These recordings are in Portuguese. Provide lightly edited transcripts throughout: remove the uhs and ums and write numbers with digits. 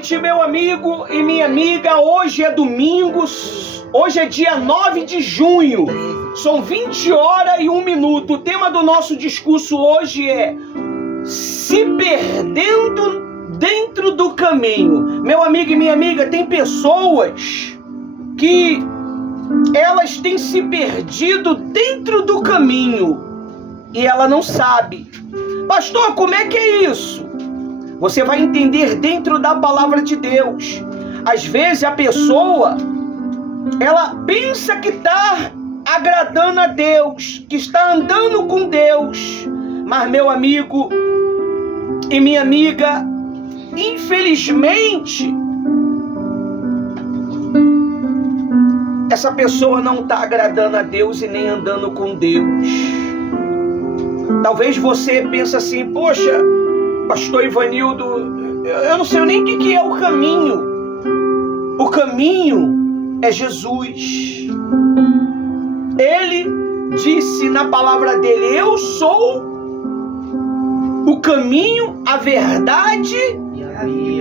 noite, meu amigo e minha amiga. Hoje é domingo, hoje é dia 9 de junho. São 20 horas e 1 minuto. O tema do nosso discurso hoje é se perdendo dentro do caminho. Meu amigo e minha amiga, tem pessoas que elas têm se perdido dentro do caminho e ela não sabe. Pastor, como é que é isso? Você vai entender dentro da palavra de Deus. Às vezes a pessoa, ela pensa que está agradando a Deus, que está andando com Deus. Mas, meu amigo e minha amiga, infelizmente, essa pessoa não está agradando a Deus e nem andando com Deus. Talvez você pense assim, poxa, Pastor Ivanildo, eu não sei nem o que é o caminho. O caminho é Jesus. Ele disse na palavra dele, eu sou o caminho, a verdade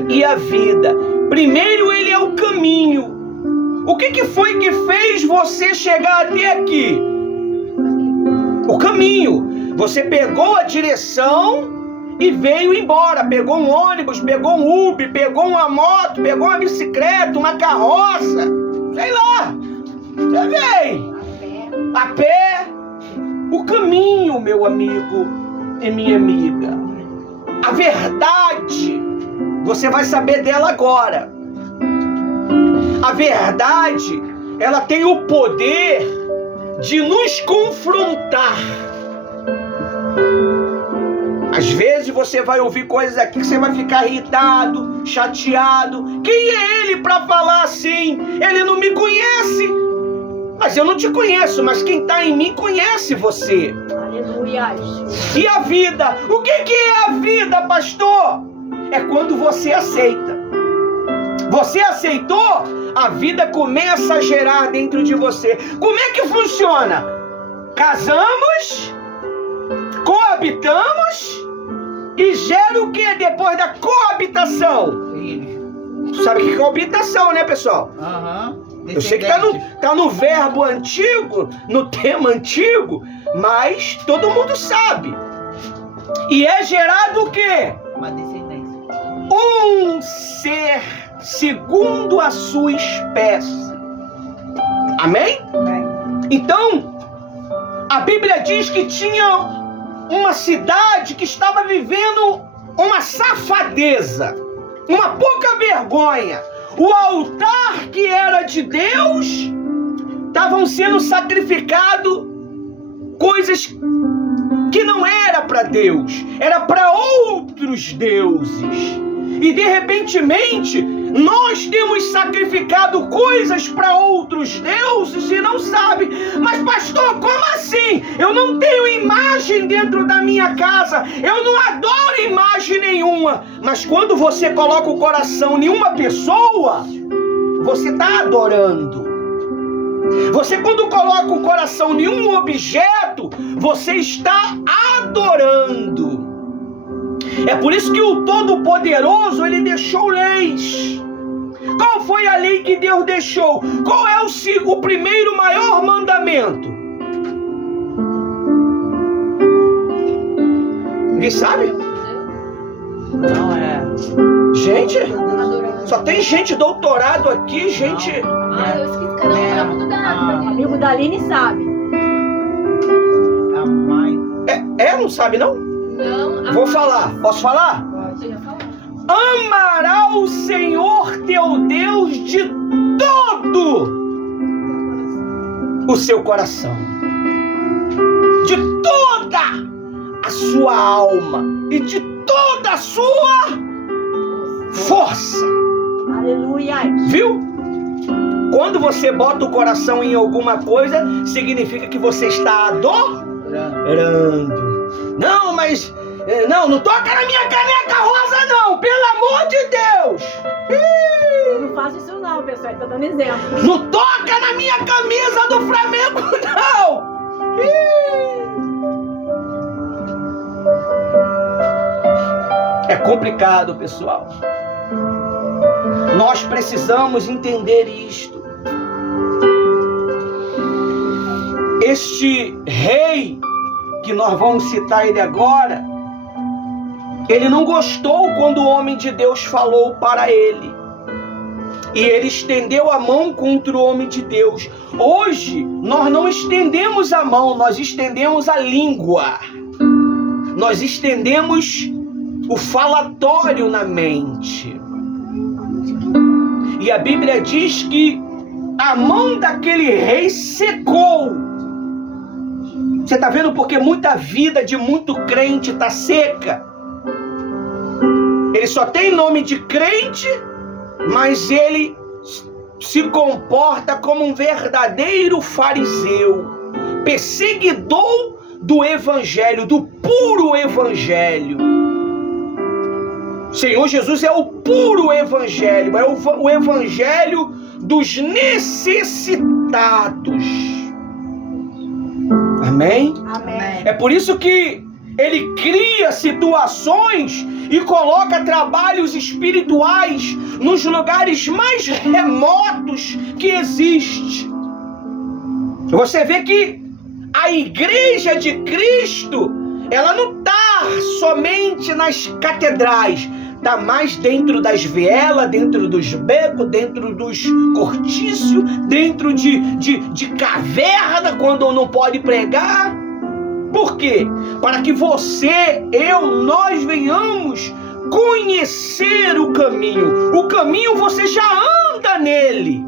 e a vida. Primeiro ele é o caminho. O que foi que fez você chegar até aqui? O caminho. Você pegou a direção e veio embora, pegou um ônibus, pegou um Uber, pegou uma moto, pegou uma bicicleta, uma carroça, sei lá, você veio, a pé, o caminho, meu amigo e minha amiga, a verdade, você vai saber dela agora, a verdade, ela tem o poder de nos confrontar. Às vezes você vai ouvir coisas aqui que você vai ficar irritado, chateado. Quem é ele para falar assim? Ele não me conhece. Mas eu não te conheço, mas quem está em mim conhece você. Aleluia. E a vida? O que é a vida, pastor? É quando você aceita. Você aceitou? A vida começa a gerar dentro de você. Como é que funciona? Casamos, coabitamos e gera o que depois da coabitação? Filho. Sabe o que é coabitação, né, pessoal? Eu sei que tá no verbo antigo, no tema antigo, mas todo mundo sabe. E é gerado o quê? Uma descendência. Um ser segundo a sua espécie. Amém? Amém. Então, a Bíblia diz que tinha uma cidade que estava vivendo uma safadeza, uma pouca vergonha. O altar que era de Deus, estavam sendo sacrificados coisas que não era para Deus, era para outros deuses. E de repentemente, nós temos sacrificado coisas para outros deuses e não sabe. Mas pastor, como assim? Eu não tenho imagem dentro da minha casa. Eu não adoro imagem nenhuma. Mas quando você coloca o coração em uma pessoa, você está adorando. Você quando coloca o coração em um objeto, você está adorando. É por isso que o Todo-Poderoso, ele deixou leis. Qual foi a lei que Deus deixou? Qual é o primeiro maior mandamento? Ninguém sabe? Não é. Gente, só tem gente doutorado aqui, gente... Eu esqueci, cada um tá muito dado. Amigo da Aline sabe. A mãe. Não sabe não? Não. Vou falar, posso falar? Pode falar. Amará o Senhor teu Deus de todo o seu coração, de toda a sua alma e de toda a sua força. Aleluia. Viu? Quando você bota o coração em alguma coisa, significa que você está adorando. Não, mas... Não toca na minha caneca rosa não, pelo amor de Deus. Eu não faço isso não, pessoal, tô dando exemplo. Não toca na minha camisa do Flamengo não. É complicado, pessoal. Nós precisamos entender isto. Este rei, que nós vamos citar ele agora, ele não gostou quando o homem de Deus falou para ele. E ele estendeu a mão contra o homem de Deus. Hoje, nós não estendemos a mão, nós estendemos a língua. Nós estendemos o falatório na mente. E a Bíblia diz que a mão daquele rei secou. Você está vendo porque muita vida de muito crente está seca? Ele só tem nome de crente, mas ele se comporta como um verdadeiro fariseu, perseguidor do evangelho, do puro evangelho. O Senhor Jesus é o puro evangelho, é o evangelho dos necessitados. Amém? Amém. É por isso que ele cria situações e coloca trabalhos espirituais nos lugares mais remotos que existe. Você vê que a igreja de Cristo, ela não está somente nas catedrais, está mais dentro das vielas, dentro dos becos, dentro dos cortiços, dentro de caverna, quando não pode pregar. Por quê? Para que você, nós venhamos conhecer o caminho. O caminho você já anda nele.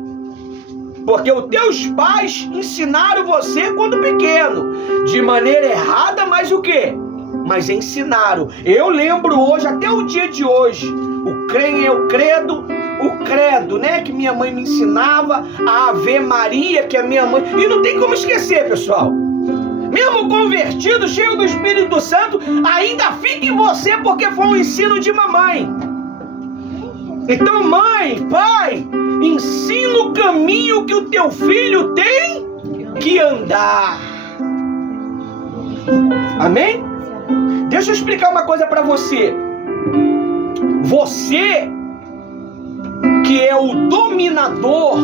Porque os teus pais ensinaram você quando pequeno. De maneira errada, mas o quê? Mas ensinaram. Eu lembro hoje, até o dia de hoje, o credo, né? Que minha mãe me ensinava, a Ave Maria, que a minha mãe... E não tem como esquecer, pessoal. Mesmo convertido, cheio do Espírito Santo, ainda fica em você porque foi um ensino de mamãe. Então, mãe, pai, ensina o caminho que o teu filho tem que andar. Amém? Deixa eu explicar uma coisa para você. Você que é o dominador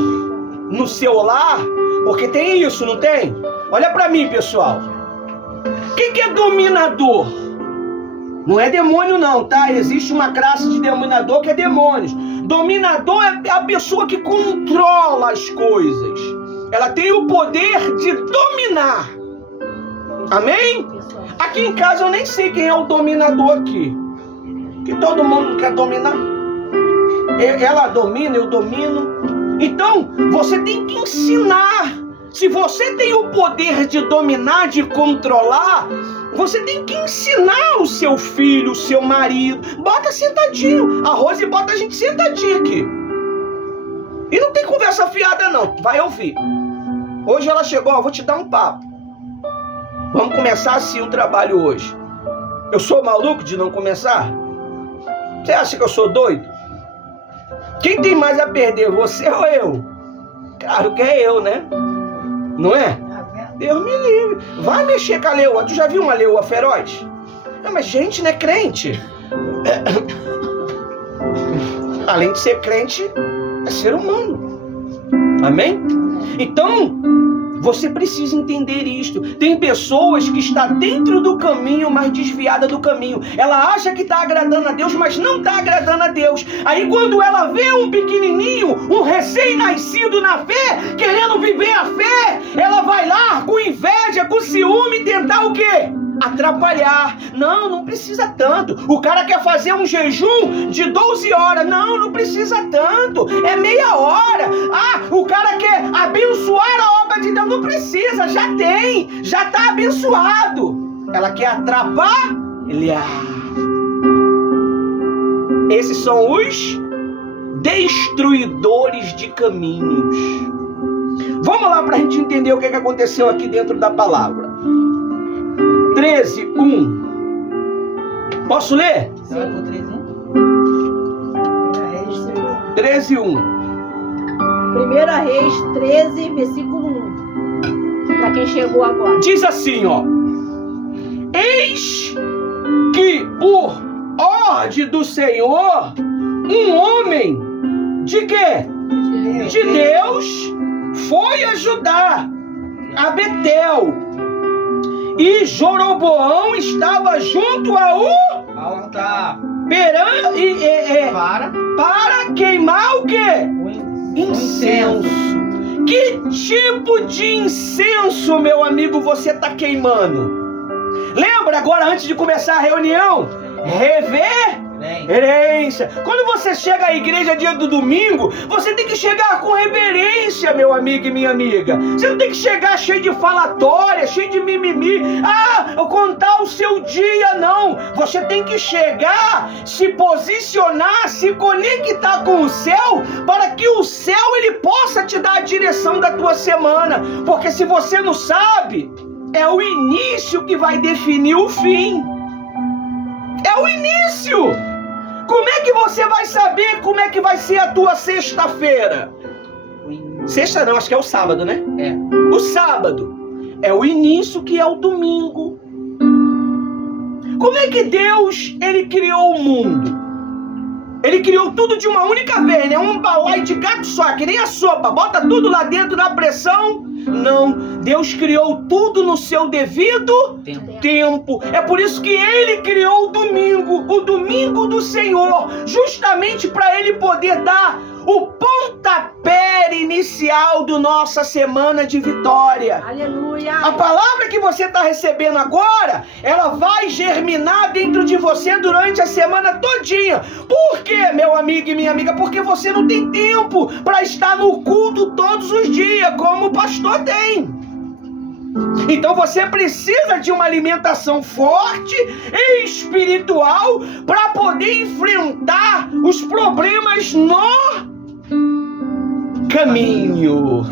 no seu lar, porque tem isso, não tem? Olha para mim, pessoal. Quem que é dominador? Não é demônio não, tá? Existe uma classe de dominador que é demônios. Dominador é a pessoa que controla as coisas. Ela tem o poder de dominar. Amém? Aqui em casa eu nem sei quem é o dominador aqui. Que todo mundo quer dominar. Ela domina, eu domino. Então, você tem que ensinar. Se você tem o poder de dominar, de controlar, você tem que ensinar o seu filho, o seu marido. Bota sentadinho. A Rose bota a gente sentadinho aqui. E não tem conversa fiada não, vai ouvir. Hoje ela chegou, ó, vou te dar um papo. Vamos começar assim o trabalho hoje. Eu sou maluco de não começar? Você acha que eu sou doido? Quem tem mais a perder, você ou eu? Claro que é eu, né? Não é? Deus me livre. Vai mexer com a leoa. Tu já viu uma leoa feroz? Não, mas gente, não é crente. Além de ser crente, é ser humano. Amém? Então, você precisa entender isto. Tem pessoas que estão dentro do caminho, mas desviada do caminho. Ela acha que está agradando a Deus, mas não está agradando a Deus. Aí quando ela vê um pequenininho, um recém-nascido na fé, querendo viver a fé, ela vai lá com inveja, com ciúme, tentar o quê? Atrapalhar. Não precisa tanto. O cara quer fazer um jejum de 12 horas. Não precisa tanto. É meia hora. O cara quer abençoar a obra de Deus. Não precisa, já tem. Já está abençoado. Ela quer atrapalhar. Esses são os destruidores de caminhos. Vamos lá para a gente entender o que aconteceu aqui dentro da palavra. 13:1. Posso ler? Você vai pro 13:1? 13:1. 1 Reis 13, versículo 1. Para quem chegou agora. Diz assim, ó. Eis que por ordem do Senhor, um homem de quê? De Deus, foi ajudar a Betel. E Jeroboão estava junto ao Altar. para queimar o quê? Incenso. Que tipo de incenso, meu amigo, você está queimando? Lembra agora, antes de começar a reunião? Reverência. Quando você chega à igreja dia do domingo, você tem que chegar com reverência, meu amigo e minha amiga. Você não tem que chegar cheio de falatória, cheio de mimimi. Contar o seu dia, não. Você tem que chegar, se posicionar, se conectar com o céu, para que o céu ele possa te dar a direção da tua semana. Porque se você não sabe, é o início que vai definir o fim. É o início. Como é que você vai saber como é que vai ser a tua sexta-feira? Sexta não, acho que é o sábado, né? O sábado é o início, que é o domingo. Como é que Deus, ele criou o mundo? Ele criou tudo de uma única vez, né? Um balaio de gato só, que nem a sopa. Bota tudo lá dentro na pressão. Não, Deus criou tudo no seu devido tempo. É por isso que ele criou o domingo do Senhor, justamente para ele poder dar o pontapé inicial da nossa semana de vitória. Aleluia. A palavra que você está recebendo agora, ela vai germinar dentro de você durante a semana todinha. Por quê, meu amigo e minha amiga? Porque você não tem tempo para estar no culto todos os dias, como o pastor tem. Então você precisa de uma alimentação forte e espiritual para poder enfrentar os problemas no caminho.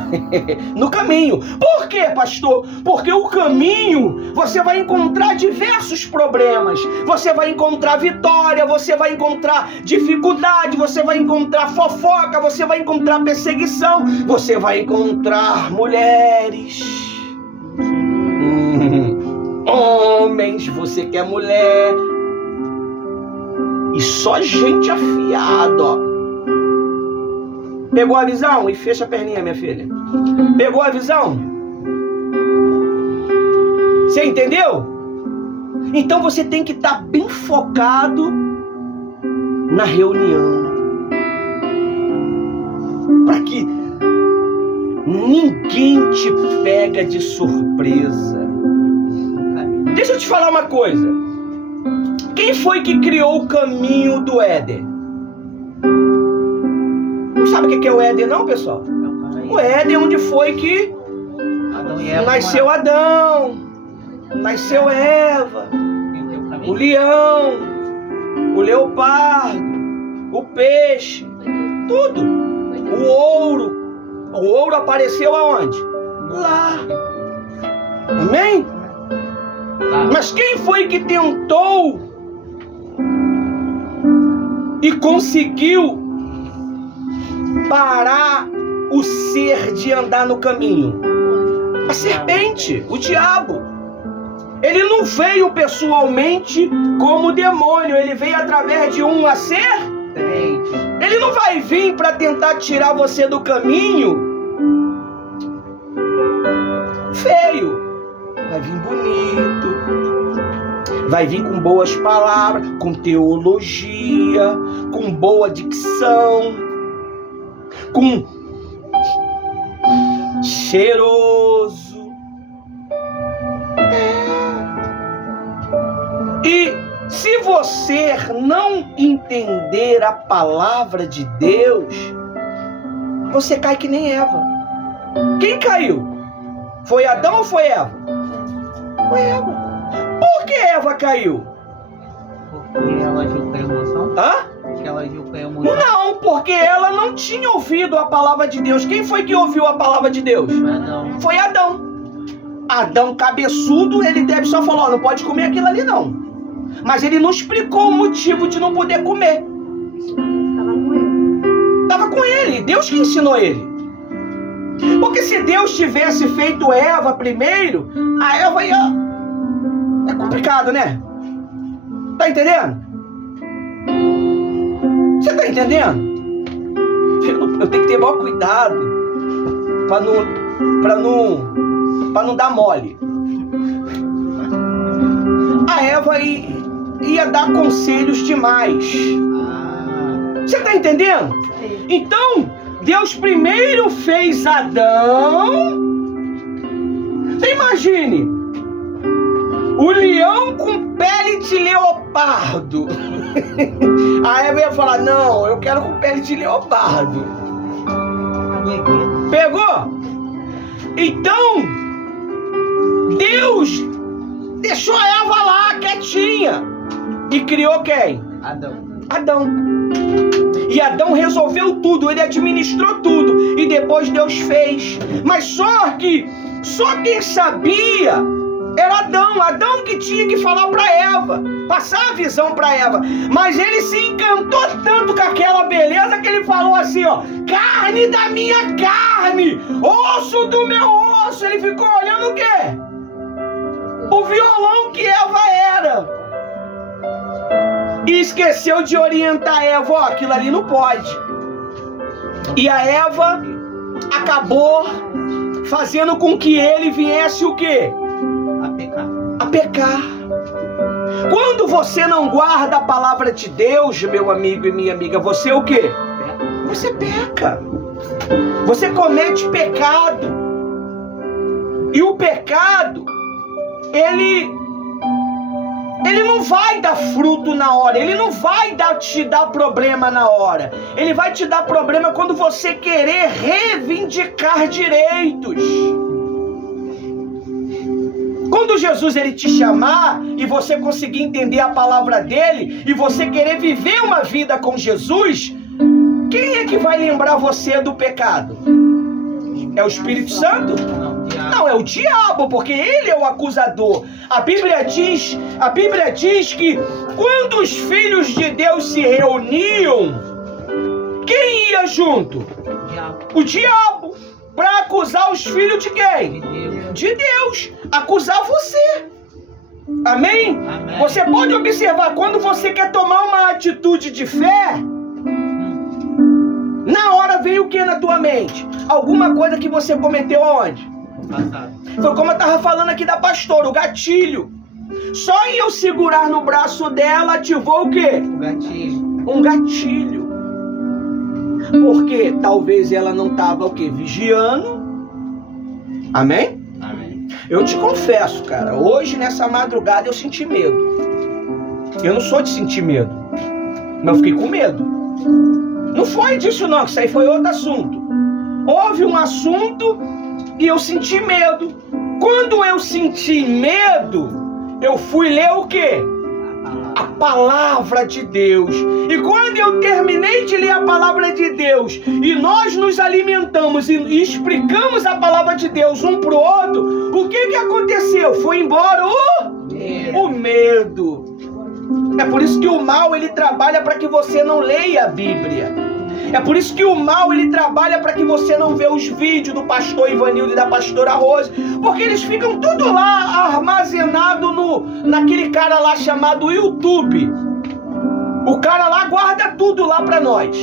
No caminho. Por quê, pastor? Porque o caminho você vai encontrar diversos problemas. Você vai encontrar vitória, você vai encontrar dificuldade, você vai encontrar fofoca, você vai encontrar perseguição, você vai encontrar mulheres. Homens, você quer mulher. E só gente afiada, ó. Pegou a visão? E fecha a perninha, minha filha. Pegou a visão? Você entendeu? Então você tem que estar bem focado na reunião, para que ninguém te pega de surpresa. Deixa eu te falar uma coisa. Quem foi que criou o caminho do Éden? Não sabe o que é o Éden não, pessoal? O Éden é onde foi que nasceu Adão, nasceu Eva, o leão, o leopardo, o peixe, tudo. O ouro. O ouro apareceu aonde? Lá. Amém? Mas quem foi que tentou e conseguiu parar o ser de andar no caminho? A serpente, o diabo. Ele não veio pessoalmente como demônio, ele veio através de uma serpente. Ele não vai vir para tentar tirar você do caminho feio. Vai vir bonito, vai vir com boas palavras, com teologia, com boa dicção, com cheiroso. E se você não entender a palavra de Deus, você cai que nem Eva. Quem caiu? Foi Adão ou foi Eva? Foi Eva. Por que Eva caiu? Porque ela agiu com a emoção? Hã? Ela agiu com a emoção? Não, porque ela não tinha ouvido a palavra de Deus. Quem foi que ouviu a palavra de Deus? Adão. Foi Adão. Adão cabeçudo, ele só falou, não pode comer aquilo ali não. Mas ele não explicou o motivo de não poder comer. Estava com ele. Deus que ensinou ele. Porque se Deus tivesse feito Eva primeiro, a Eva ia... É complicado, né? Tá entendendo? Você tá entendendo? Eu tenho que ter maior cuidado para não dar mole. A Eva ia dar conselhos demais. Você está entendendo? Então, Deus primeiro fez Adão. Imagine, o leão com pele de leopardo. A Eva ia falar, não, eu quero com pele de leopardo. Pegou? Então, Deus deixou a Eva lá, quietinha. E criou quem? Adão. E Adão resolveu tudo, ele administrou tudo. E depois Deus fez. Mas só quem sabia era Adão que tinha que falar para Eva, passar a visão para Eva. Mas ele se encantou tanto com aquela beleza que ele falou assim, ó, carne da minha carne, osso do meu osso. Ele ficou olhando o quê? O violão que Eva era. E esqueceu de orientar a Eva, ó, aquilo ali não pode. E a Eva acabou fazendo com que ele viesse o quê? A pecar. Quando você não guarda a palavra de Deus, meu amigo e minha amiga, você o quê? Você peca. Você comete pecado. E o pecado, ele não vai dar fruto na hora, ele não vai te dar problema na hora. Ele vai te dar problema quando você querer reivindicar direitos. Quando Jesus ele te chamar e você conseguir entender a palavra dele e você querer viver uma vida com Jesus, quem é que vai lembrar você do pecado? É o Espírito Santo? Não, é o diabo, porque ele é o acusador. A Bíblia diz que quando os filhos de Deus se reuniam, quem ia junto? O diabo. Para acusar os filhos de quem? De Deus. Acusar você. Amém? Você pode observar, quando você quer tomar uma atitude de fé, na hora vem o que na tua mente? Alguma coisa que você cometeu aonde? Passado. Foi como eu estava falando aqui da pastora, o gatilho. Só em eu segurar no braço dela, ativou o quê? O gatilho. Um gatilho. Porque talvez ela não estava o quê? Vigiando. Amém? Amém. Eu te confesso, cara, hoje nessa madrugada eu senti medo. Eu não sou de sentir medo, mas eu fiquei com medo. Não foi disso não, isso aí foi outro assunto. Houve um assunto e eu senti medo. Quando eu senti medo, eu fui ler o quê? A palavra de Deus. E quando eu terminei de ler a palavra de Deus e nós nos alimentamos e explicamos a palavra de Deus um pro outro, o que aconteceu? Foi embora o medo. É por isso que o mal ele trabalha para que você não leia a Bíblia. É por isso que o mal ele trabalha para que você não vê os vídeos do pastor Ivanildo e da pastora Rose, porque eles ficam tudo lá armazenado naquele cara lá chamado YouTube. O cara lá guarda tudo lá para nós.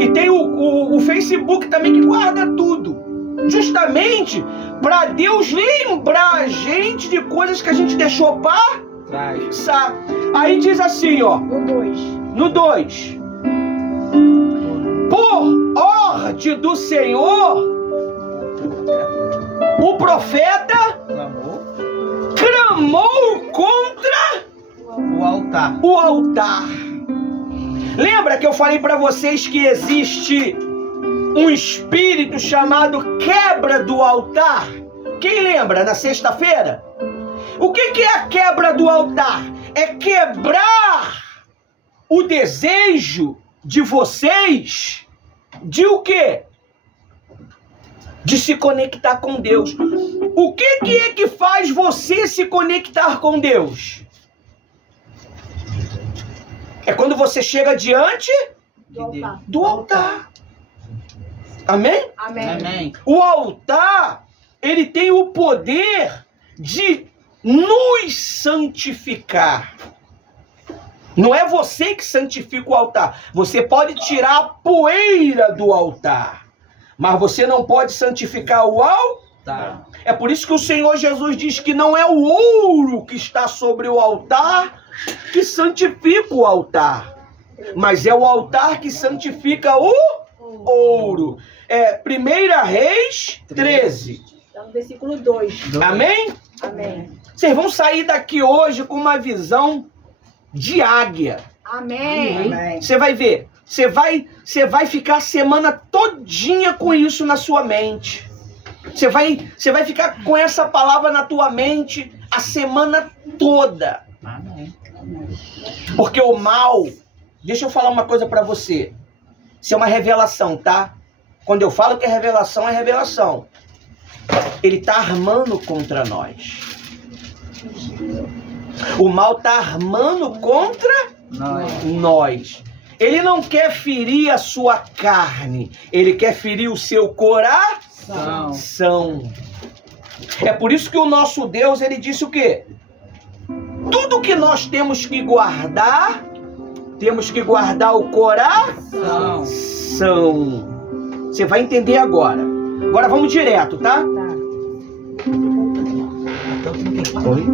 E tem o Facebook também que guarda tudo, justamente para Deus lembrar a gente de coisas que a gente deixou passar. Aí diz assim, ó, no 2. Por ordem do Senhor, o profeta clamou contra o altar. Lembra que eu falei para vocês que existe um espírito chamado quebra do altar? Quem lembra na sexta-feira? O que é a quebra do altar? É quebrar o desejo de vocês de o quê? De se conectar com Deus. O que é que faz você se conectar com Deus? É quando você chega diante do altar. Amém? Amém. O altar, ele tem o poder de nos santificar. Não é você que santifica o altar. Você pode tirar a poeira do altar, mas você não pode santificar o altar. É por isso que o Senhor Jesus diz que não é o ouro que está sobre o altar que santifica o altar, mas é o altar que santifica o ouro. 1 Reis 13. Está no versículo 2. Amém? Amém. Vocês vão sair daqui hoje com uma visão de águia. Amém. Amém. Você vai ver. Você vai ficar a semana todinha com isso na sua mente. Você vai ficar com essa palavra na tua mente a semana toda. Amém. Porque o mal... Deixa eu falar uma coisa pra você. Isso é uma revelação, tá? Quando eu falo que é revelação, é revelação. Ele tá armando contra nós. O mal tá armando contra nós. Ele não quer ferir a sua carne. Ele quer ferir o seu coração. É por isso que o nosso Deus, ele disse o quê? Tudo que nós temos que guardar o coração. Você vai entender agora. Agora vamos direto, tá? Oi?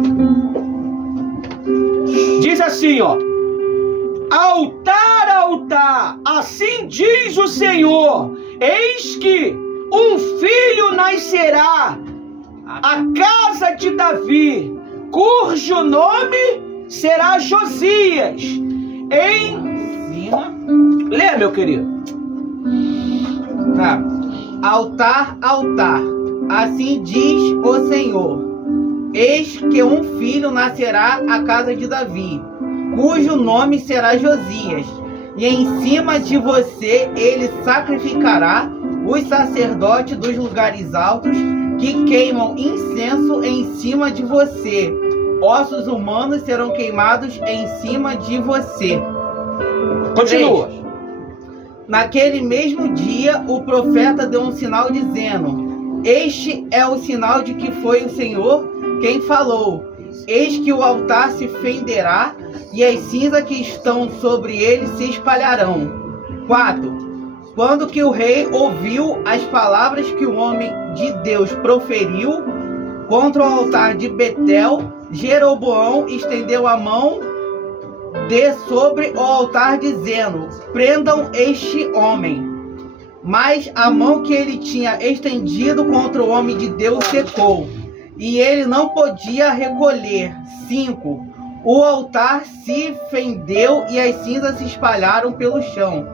Diz assim, ó. Altar, altar, assim diz o Senhor, eis que um filho nascerá à casa de Davi, cujo nome será Josias. Lê, meu querido. Tá. Altar, altar, assim diz o Senhor, eis que um filho nascerá à casa de Davi, cujo nome será Josias, e em cima de você ele sacrificará os sacerdotes dos lugares altos que queimam incenso em cima de você. Ossos humanos serão queimados em cima de você. Continua. 3. Naquele mesmo dia o profeta deu um sinal dizendo: este é o sinal de que foi o Senhor quem falou. Eis que o altar se fenderá e as cinzas que estão sobre ele se espalharão. 4. Quando que o rei ouviu as palavras que o homem de Deus proferiu contra o altar de Betel, Jeroboão estendeu a mão de sobre o altar, dizendo: prendam este homem. Mas a mão que ele tinha estendido contra o homem de Deus secou, e ele não podia recolher. 5. O altar se fendeu e as cinzas se espalharam pelo chão,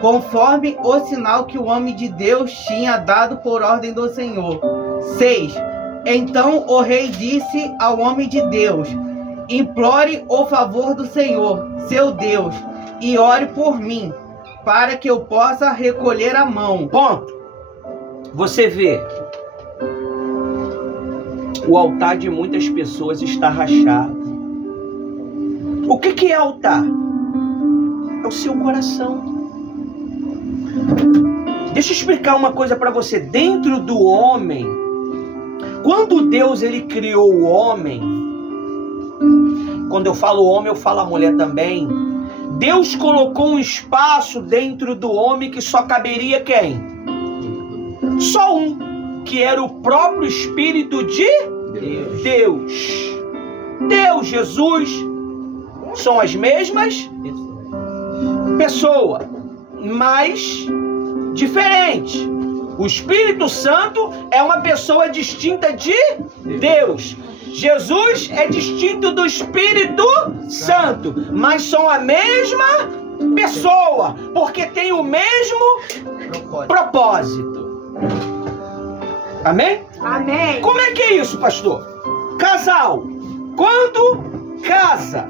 conforme o sinal que o homem de Deus tinha dado por ordem do Senhor. 6. Então o rei disse ao homem de Deus: implore o favor do Senhor, seu Deus, e ore por mim, para que eu possa recolher a mão. Ponto. Você vê, o altar de muitas pessoas está rachado. O que é altar? É o seu coração. Deixa eu explicar uma coisa para você. Dentro do homem, quando Deus ele criou o homem, quando eu falo homem, eu falo a mulher também. Deus colocou um espaço dentro do homem que só caberia quem? Só um, que era o próprio Espírito de Deus. Deus, Jesus, são as mesmas pessoas, mas diferentes. O Espírito Santo é uma pessoa distinta de Deus. Jesus é distinto do Espírito Santo, mas são a mesma pessoa, porque tem o mesmo propósito. Amém? Amém. Como é que é isso, pastor? Casal, quando casa,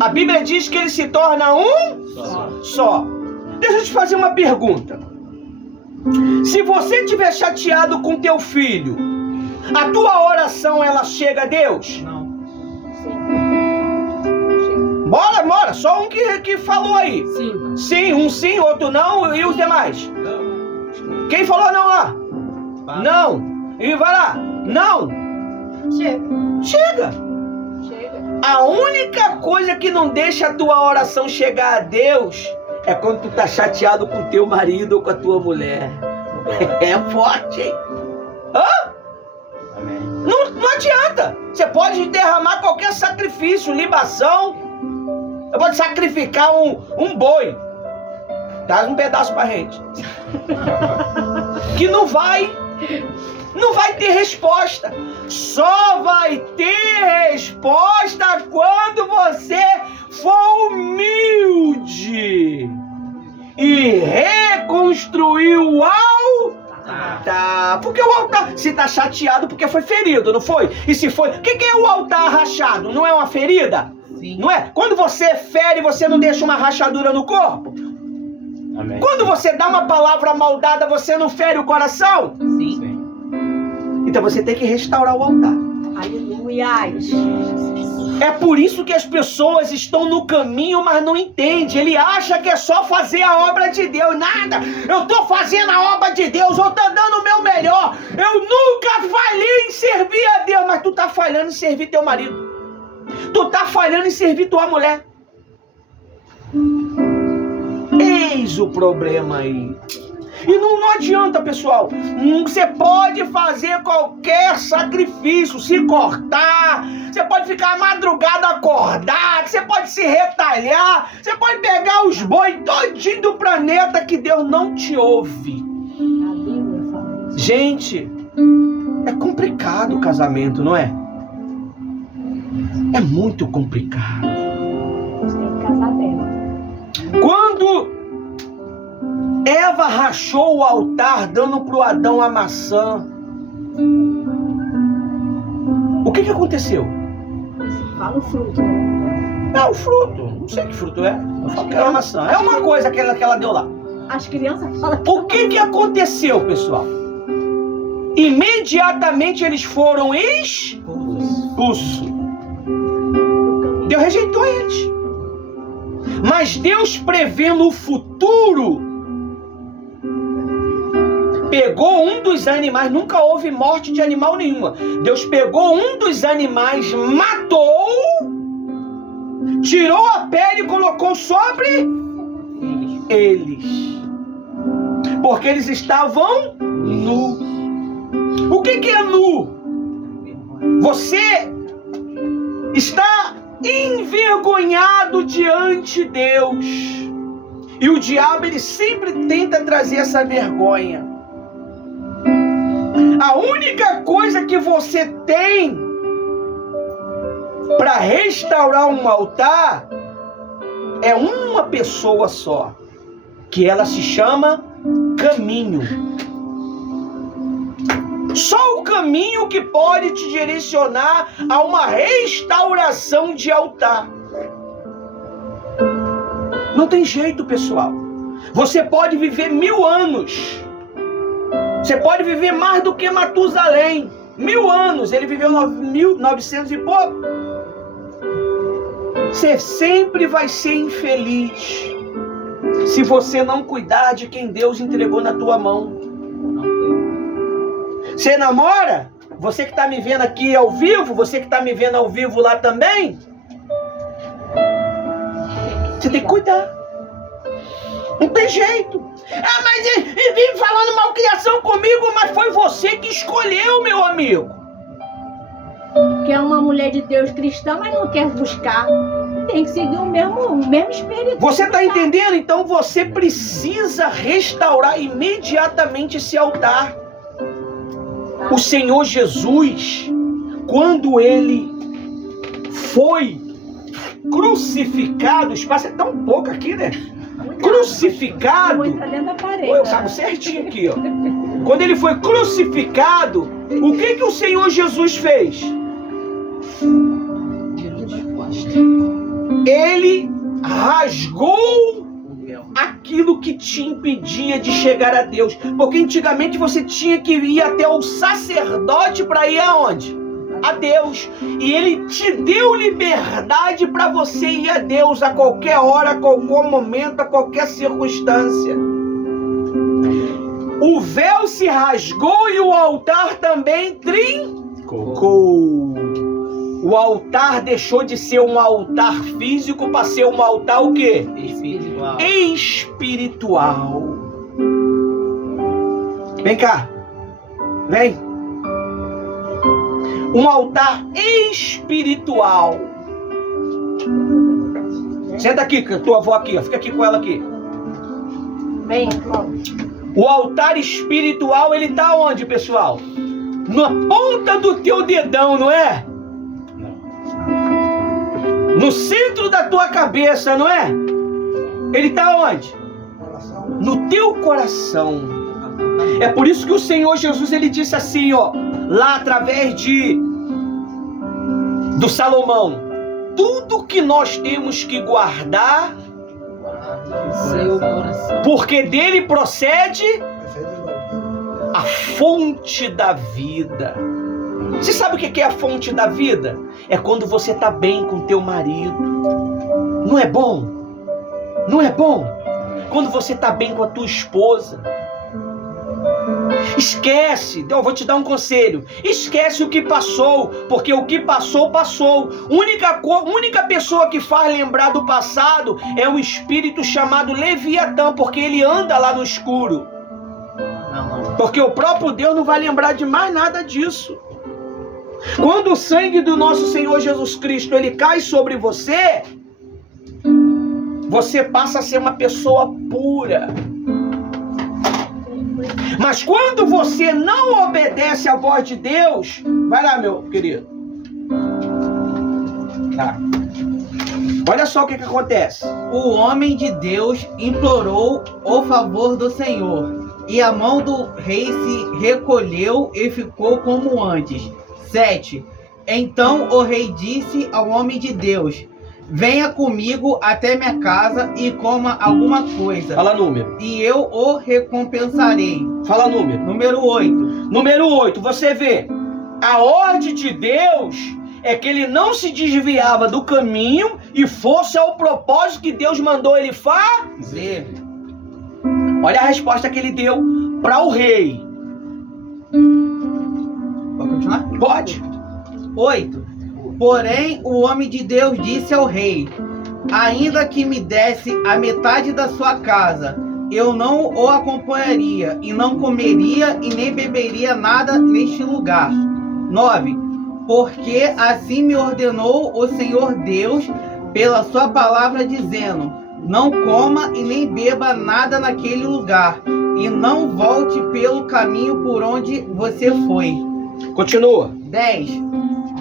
a Bíblia diz que ele se torna um só. Deixa eu te fazer uma pergunta. Se você estiver chateado com teu filho, a tua oração, ela chega a Deus? Não. Bora, só um que falou aí. Sim. Sim, um sim, outro não, e os demais? Não. Quem falou não lá? Não. E vai lá. Não. Chega. Chega. Chega. A única coisa que não deixa a tua oração chegar a Deus é quando tu tá chateado com teu marido ou com a tua mulher. É forte, hein? Hã? Amém. Não adianta. Você pode derramar qualquer sacrifício, libação. Você pode sacrificar um boi. Traz um pedaço pra gente. Que não vai ter resposta. Só vai ter resposta quando você for humilde e reconstruir o altar. Porque o altar, se tá chateado porque foi ferido, não foi? E se foi, o que é o altar rachado? Não é uma ferida? Sim. Não é? Quando você fere, você não deixa uma rachadura no corpo? Amém. Quando você dá uma palavra maldada, você não fere o coração? Sim. Então você tem que restaurar o altar. Aleluias. É por isso que as pessoas estão no caminho, mas não entendem. Ele acha que é só fazer a obra de Deus. Nada. Eu estou fazendo a obra de Deus. Eu estou dando o meu melhor. Eu nunca falhei em servir a Deus. Mas tu está falhando em servir teu marido. Tu está falhando em servir tua mulher. Eis o problema aí. E não adianta, pessoal. Você pode fazer qualquer sacrifício, se cortar, você pode ficar a madrugada acordado, você pode se retalhar, você pode pegar os bois todinho do planeta que Deus não te ouve. Gente, é complicado o casamento, não é? É muito complicado. Você tem que casar bem. Quando Eva rachou o altar, dando para o Adão a maçã, o que aconteceu? Fala o fruto, né? É o fruto. Não sei que fruto é. Eu falo que é uma maçã. É uma coisa que ela deu lá. As crianças falam O que aconteceu, pessoal? Imediatamente eles foram expulsos. Deus rejeitou eles. Mas Deus, prevendo o futuro, pegou um dos animais. Nunca houve morte de animal nenhuma. Deus pegou um dos animais, matou, tirou a pele e colocou sobre eles. Porque eles estavam nus. O que é nu? Você está envergonhado diante de Deus. E o diabo, ele sempre tenta trazer essa vergonha. A única coisa que você tem para restaurar um altar é uma pessoa só, que ela se chama caminho. Só o caminho que pode te direcionar a uma restauração de altar. Não tem jeito, pessoal. Você pode viver 1000 anos. Você pode viver mais do que Matusalém. 1000 anos. Ele viveu 900 e pouco. Você sempre vai ser infeliz se você não cuidar de quem Deus entregou na tua mão. Você namora? Você que está me vendo aqui ao vivo, você que está me vendo ao vivo lá também, você tem que cuidar. Não tem jeito. Ah, mas e vive falando malcriação comigo, mas foi você que escolheu, meu amigo. Que é uma mulher de Deus cristã, mas não quer buscar. Tem que seguir o mesmo espírito. Você está entendendo? Então você precisa restaurar imediatamente esse altar. O Senhor Jesus, quando ele foi crucificado, o espaço é tão pouco aqui, né? Crucificado. Vou entrar dentro da parede. Eu cabo certinho aqui, ó. Quando ele foi crucificado, o que o Senhor Jesus fez? Ele rasgou aquilo que te impedia de chegar a Deus. Porque antigamente você tinha que ir até o sacerdote para ir aonde? A Deus. E ele te deu liberdade para você ir a Deus a qualquer hora, a qualquer momento, a qualquer circunstância. O véu se rasgou e o altar também trincou. O O altar deixou de ser um altar físico para ser um altar o quê? Espiritual. Espiritual. Vem cá. Vem. Um altar espiritual. Senta aqui, com a tua avó aqui, ó. Fica aqui com ela aqui. Vem, O altar espiritual, ele tá onde, pessoal? Na ponta do teu dedão, não é? No centro da tua cabeça, não é? Ele tá onde? No teu coração. É por isso que o Senhor Jesus, ele disse assim, ó, lá através do Salomão: tudo que nós temos que guardar, Seu coração. porque dele procede a fonte da vida. Você sabe o que é a fonte da vida? É quando você está bem com teu marido. Não é bom? Não é bom? Quando você está bem com a tua esposa. Esquece, eu vou te dar um conselho. Esquece o que passou, porque o que passou, passou. Única pessoa que faz lembrar do passado é o espírito chamado Leviatã, porque ele anda lá no escuro. Porque o próprio Deus não vai lembrar de mais nada disso. Quando o sangue do nosso Senhor Jesus Cristo ele cai sobre você, você passa a ser uma pessoa pura. Mas quando você não obedece à voz de Deus, vai lá, meu querido. Tá. Olha só o que acontece. O homem de Deus implorou o favor do Senhor, e a mão do rei se recolheu e ficou como antes. 7. Então o rei disse ao homem de Deus: venha comigo até minha casa e coma alguma coisa. Fala número. E eu o recompensarei. Fala número. Número 8. Número 8, você vê. A ordem de Deus é que ele não se desviava do caminho e fosse ao propósito que Deus mandou ele fazer. Olha a resposta que ele deu para o rei. Pode continuar? Pode. 8. Porém, o homem de Deus disse ao rei: ainda que me desse a metade da sua casa, eu não o acompanharia, e não comeria e nem beberia nada neste lugar. 9. Porque assim me ordenou o Senhor Deus pela sua palavra, dizendo: não coma e nem beba nada naquele lugar, e não volte pelo caminho por onde você foi. Continua. 10.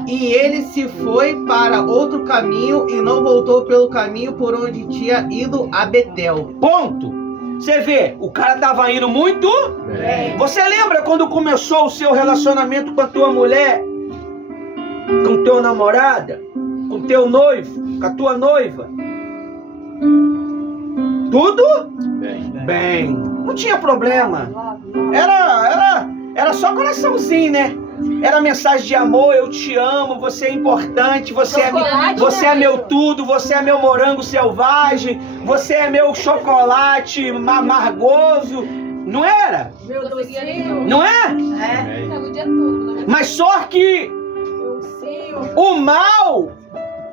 E ele se foi para outro caminho e não voltou pelo caminho por onde tinha ido a Betel. Ponto. Você vê, o cara tava indo muito bem. Você lembra quando começou o seu relacionamento com a tua mulher? Com teu namorada? Com teu noivo? Com a tua noiva? Tudo? Bem. Não tinha problema. Era só coraçãozinho, né? Era mensagem de amor: eu te amo, você é importante, você é meu tudo, você é meu morango selvagem, você é meu chocolate amargoso. Não era? meu docinho, Não é? o dia todo. Mas só que o mal,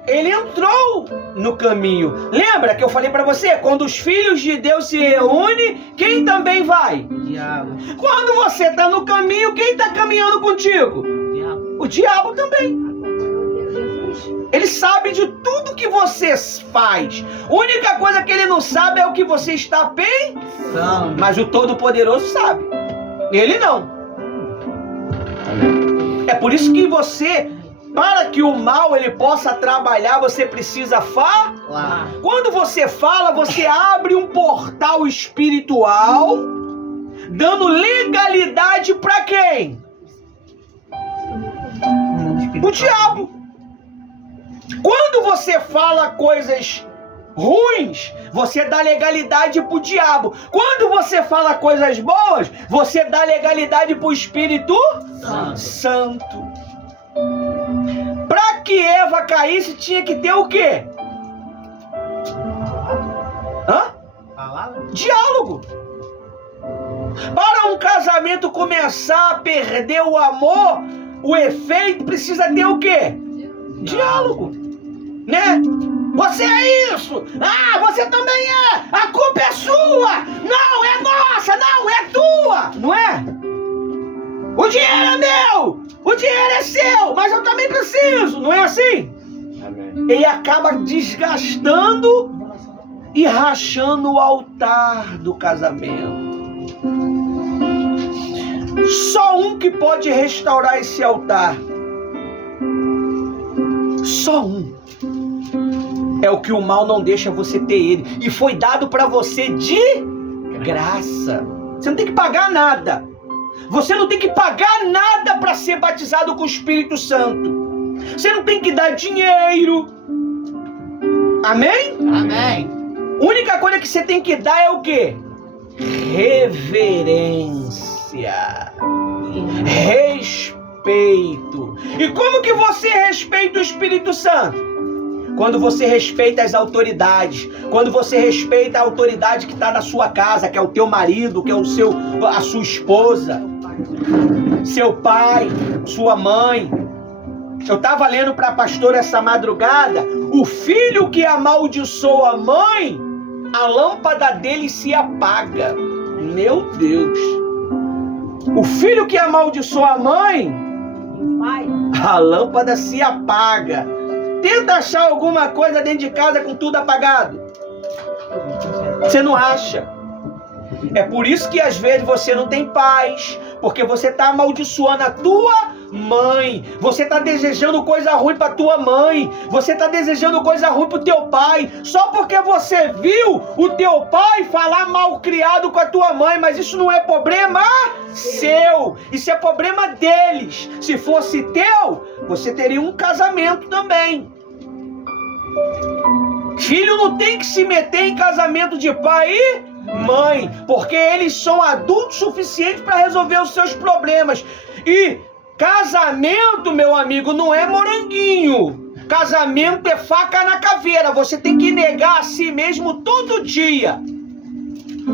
ele entrou no caminho. Lembra que eu falei pra você? Quando os filhos de Deus se reúnem, quem também vai? O diabo. Quando você tá no caminho, quem tá caminhando contigo? O diabo também. Ele sabe de tudo que você faz. A única coisa que ele não sabe é o que você está pensando. Mas o Todo-Poderoso sabe. Ele não. É por isso que você, para que o mal ele possa trabalhar, você precisa falar. Quando você fala, você abre um portal espiritual, dando legalidade para quem? O diabo. Quando você fala coisas ruins, você dá legalidade pro diabo. Quando você fala coisas boas, você dá legalidade pro Espírito Santo. Para que Eva caísse, tinha que ter o quê? Diálogo. Para um casamento começar a perder o amor, o efeito, precisa ter o quê? Diálogo. Né? Você é isso! Ah, você também é! A culpa é sua! Não, é nossa! Não, é tua! Não é? O dinheiro é meu! O dinheiro é seu! Mas eu também preciso! Não é assim? Amém. Ele acaba desgastando e rachando o altar do casamento. Só um que pode restaurar esse altar. Só um. É o que o mal não deixa você ter ele. E foi dado para você de graça. Você não tem que pagar nada. Você não tem que pagar nada para ser batizado com o Espírito Santo. Você não tem que dar dinheiro. Amém? Amém. A única coisa que você tem que dar é o quê? Reverência. Respeito. E como que você respeita o Espírito Santo? Quando você respeita as autoridades, quando você respeita a autoridade que está na sua casa, que é o teu marido, que é a sua esposa, seu pai, sua mãe. Eu estava lendo para a pastora essa madrugada, o filho que amaldiçoa a mãe, a lâmpada dele se apaga. Meu Deus! O filho que amaldiçoa a mãe, a lâmpada se apaga. Tenta achar alguma coisa dentro de casa com tudo apagado. Você não acha. É por isso que às vezes você não tem paz, porque você está amaldiçoando a tua mãe. Você está desejando coisa ruim para tua mãe. Você está desejando coisa ruim para o teu pai. Só porque você viu o teu pai falar mal criado com a tua mãe. Mas isso não é problema seu. Isso é problema deles. Se fosse teu, você teria um casamento também. Filho não tem que se meter em casamento de pai e mãe, porque eles são adultos suficientes para resolver os seus problemas. E casamento, meu amigo, não é moranguinho. Casamento é faca na caveira. Você tem que negar a si mesmo todo dia.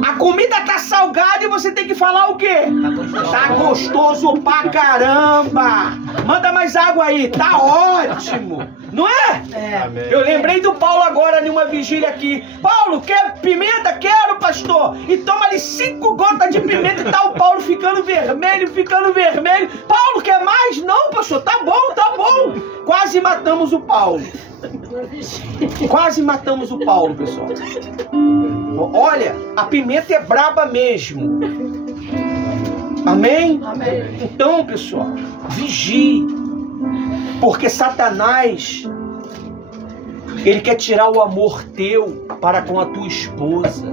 A comida tá salgada e você tem que falar o quê? Tá gostoso pra caramba. Manda mais água aí, tá ótimo. Não é? Amém. Eu lembrei do Paulo agora numa vigília aqui. Paulo, quer pimenta? Quero, pastor. E toma ali 5 gotas de pimenta e tá o Paulo ficando vermelho, ficando vermelho. Paulo, quer mais? Não, pastor, tá bom, tá bom. Quase matamos o Paulo. Quase matamos o Paulo, pessoal. Olha, a pimenta é braba mesmo. Amém? Amém. Então, pessoal, vigie. Porque Satanás, ele quer tirar o amor teu para com a tua esposa.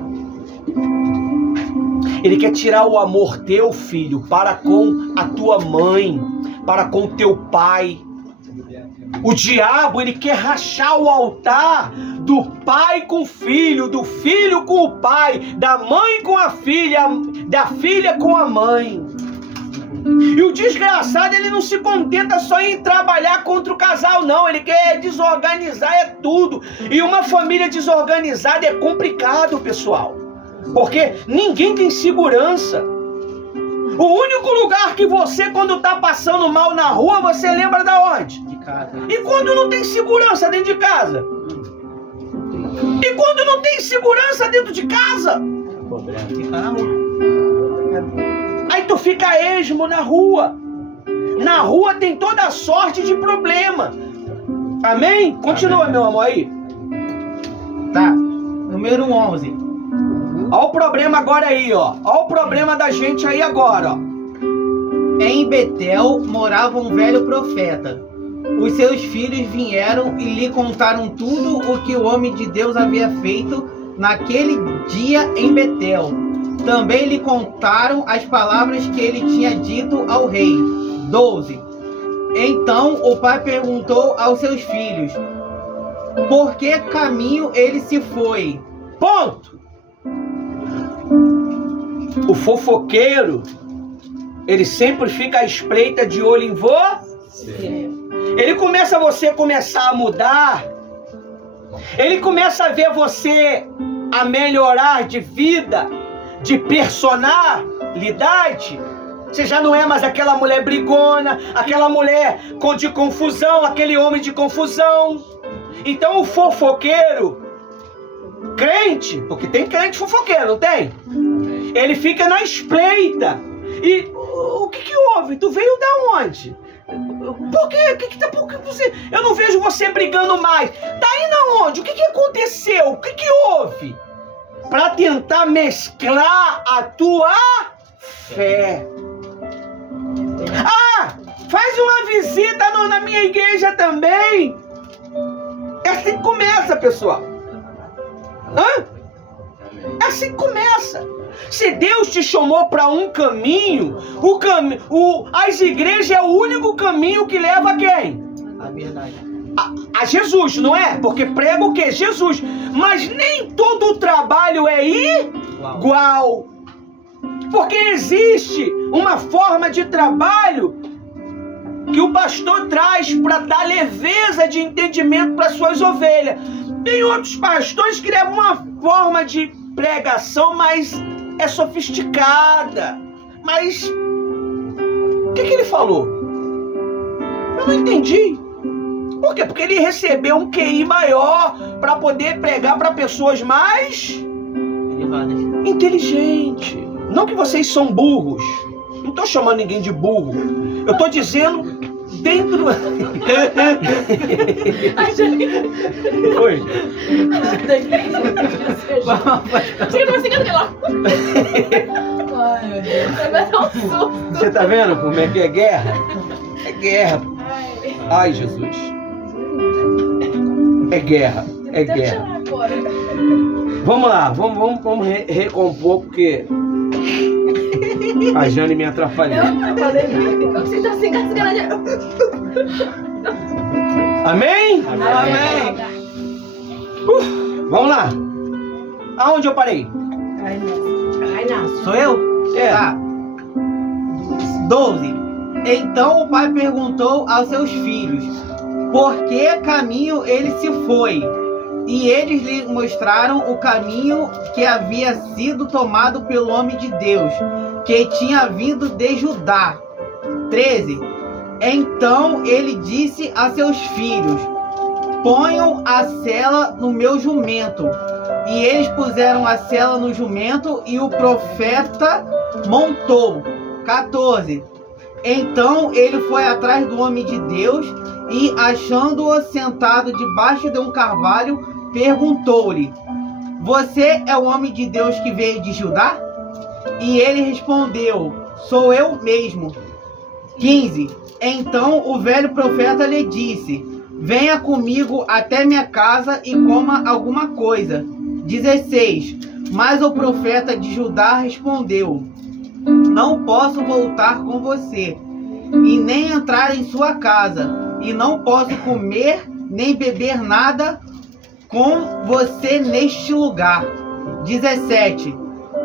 Ele quer tirar o amor teu, filho, para com a tua mãe, para com o teu pai. O diabo, ele quer rachar o altar do pai com o filho, do filho com o pai, da mãe com a filha, da filha com a mãe. E o desgraçado, ele não se contenta só em trabalhar contra o casal, não. Ele quer desorganizar, é tudo. E uma família desorganizada é complicado, pessoal. Porque ninguém tem segurança. O único lugar que você, quando tá passando mal na rua, você lembra da onde? De casa. E quando não tem segurança dentro de casa? E quando não tem segurança dentro de casa? Fica na rua. Aí tu fica esmo na rua. Na rua tem toda sorte de problema. Amém? Continua, Amém. meu amor, aí. Tá. Número 11. Olha o problema agora aí, ó. Olha o problema da gente aí agora, ó. Em Betel morava um velho profeta. Os seus filhos vieram e lhe contaram tudo o que o homem de Deus havia feito naquele dia em Betel. Também lhe contaram as palavras que ele tinha dito ao rei. 12. Então o pai perguntou aos seus filhos: por que caminho ele se foi? Ponto. O fofoqueiro, ele sempre fica à espreita de olho em você. Ele começa você começar a mudar. Ele começa a ver você a melhorar de vida, de personalidade. Você já não é mais aquela mulher brigona, aquela mulher de confusão, aquele homem de confusão. Então o fofoqueiro, crente, porque tem crente fofoqueiro, não tem? Ele fica na espreita. E o que houve? Tu veio da onde? Por quê? Por que você... Eu não vejo você brigando mais. Tá indo aonde? O que aconteceu? O que houve? Para tentar mesclar a tua fé. Ah, faz uma visita na minha igreja também. É assim que começa, pessoal. Hã? É assim que começa. Se Deus te chamou para um caminho, as igrejas é o único caminho que leva a quem? A verdade. A Jesus, não é? Porque prega o quê? Jesus. Mas nem todo o trabalho é igual. Porque existe uma forma de trabalho que o pastor traz para dar leveza de entendimento para suas ovelhas. Tem outros pastores que levam uma forma de pregação mais sofisticada. Mas o que ele falou? Eu não entendi. Por quê? Porque ele recebeu um QI maior para poder pregar para pessoas mais inteligentes. Não que vocês são burros. Não estou chamando ninguém de burro. Eu estou dizendo dentro... Oi. Chega pra seguir lá. Ai, meu Deus. Vai dar um susto. Você tá vendo como é que é guerra? É guerra. Ai, Jesus. É guerra. É guerra. Vamos lá. Vamos recompor, porque a Jane me atrapalhou. Eu não falei nada. Você tá se engasgando. Amém? Amém. Vamos lá. Aonde eu parei? Ai, não. Sou eu? É. Tá. 12. Então o pai perguntou aos seus filhos: por que caminho ele se foi? E eles lhe mostraram o caminho que havia sido tomado pelo homem de Deus, que tinha vindo de Judá. 13. Então ele disse a seus filhos: ponham a sela no meu jumento. E eles puseram a sela no jumento e o profeta montou. 14. Então ele foi atrás do homem de Deus e, achando-o sentado debaixo de um carvalho, perguntou-lhe: você é o homem de Deus que veio de Judá? E ele respondeu: sou eu mesmo. 15. Então o velho profeta lhe disse: venha comigo até minha casa e coma alguma coisa. 16. Mas o profeta de Judá respondeu: não posso voltar com você, e nem entrar em sua casa, e não posso comer nem beber nada com você neste lugar. 17.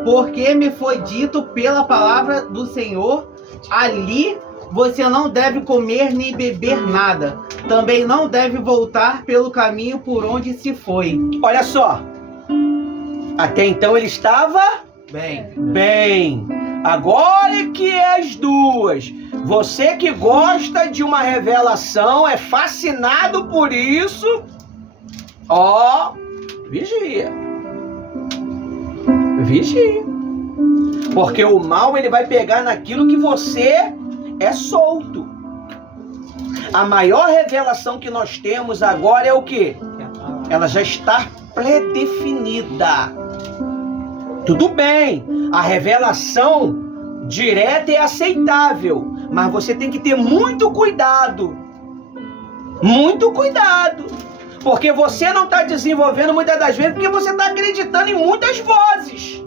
Porque me foi dito pela palavra do Senhor: ali você não deve comer nem beber nada, também não deve voltar pelo caminho por onde se foi. Olha só. Até então ele estava bem. Agora é que é as duas. Você que gosta de uma revelação, é fascinado por isso, ó, vigia. Vigia. Porque o mal ele vai pegar naquilo que você é solto. A maior revelação que nós temos agora é o quê? Ela já está pré-definida. Tudo bem, a revelação direta é aceitável, mas você tem que ter muito cuidado. Muito cuidado. Porque você não está desenvolvendo muitas das vezes porque você está acreditando em muitas vozes.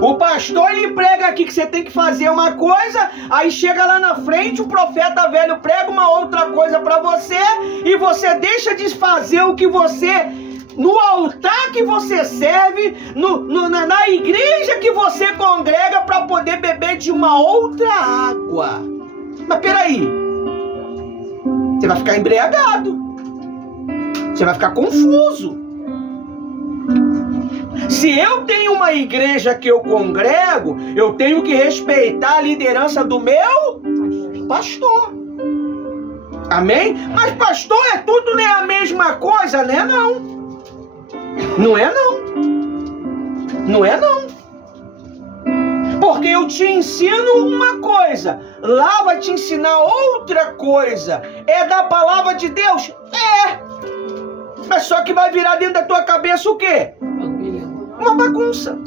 O pastor ele prega aqui que você tem que fazer uma coisa, aí chega lá na frente, o profeta velho prega uma outra coisa para você e você deixa de fazer o que você... no altar que você serve, na igreja que você congrega para poder beber de uma outra água. Mas peraí, você vai ficar embriagado, você vai ficar confuso. Se eu tenho uma igreja que eu congrego, eu tenho que respeitar a liderança do meu pastor. Amém? Mas pastor é tudo, não é a mesma coisa, né? Não. Não é não. Não é não. Porque eu te ensino uma coisa, lá vai te ensinar outra coisa. É da palavra de Deus? É. Mas só que vai virar dentro da tua cabeça o quê? Uma bagunça.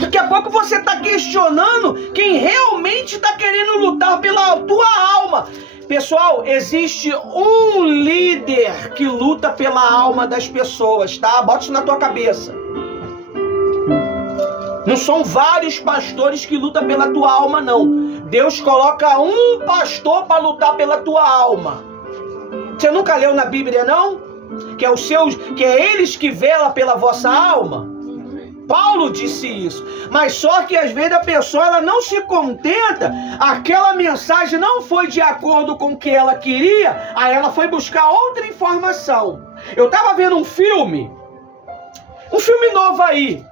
Daqui a pouco você está questionando quem realmente está querendo lutar pela tua alma. Pessoal, existe um líder que luta pela alma das pessoas, tá? Bota isso na tua cabeça. Não são vários pastores que lutam pela tua alma, não. Deus coloca um pastor para lutar pela tua alma. Você nunca leu na Bíblia, não? Que é eles que velam pela vossa alma? Paulo disse isso. Mas só que às vezes a pessoa ela não se contenta, aquela mensagem não foi de acordo com o que ela queria, aí ela foi buscar outra informação. Eu estava vendo um filme novo aí,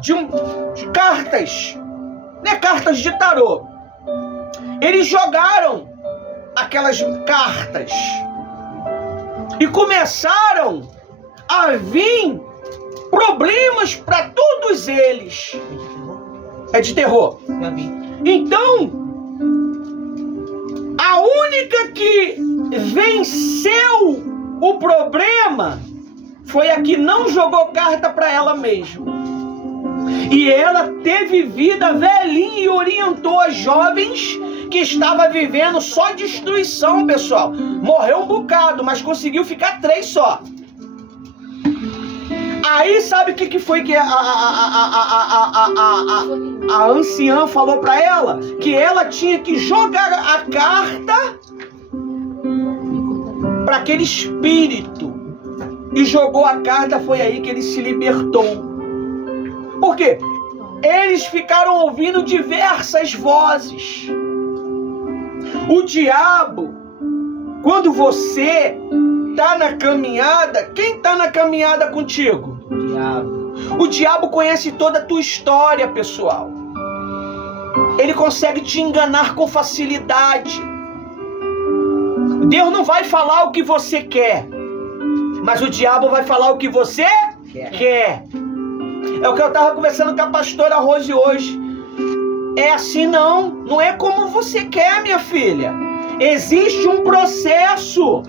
de cartas, né? Cartas de tarô. Eles jogaram aquelas cartas e começaram a vir problemas para todos eles. É de terror. Então, a única que venceu o problema foi a que não jogou carta para ela mesma. E ela teve vida velhinha e orientou as jovens que estavam vivendo só destruição, pessoal. Morreu um bocado, mas conseguiu ficar 3 só. Aí sabe o que foi que a anciã falou para ela? Que ela tinha que jogar a carta para aquele espírito. E jogou a carta, foi aí que ele se libertou. Por quê? Eles ficaram ouvindo diversas vozes. O diabo, quando você está na caminhada, quem está na caminhada contigo? O diabo conhece toda a tua história, pessoal. Ele consegue te enganar com facilidade. Deus não vai falar o que você quer, mas o diabo vai falar o que você quer. É o que eu estava conversando com a pastora Rose hoje. É assim não é como você quer, minha filha. Existe um processo.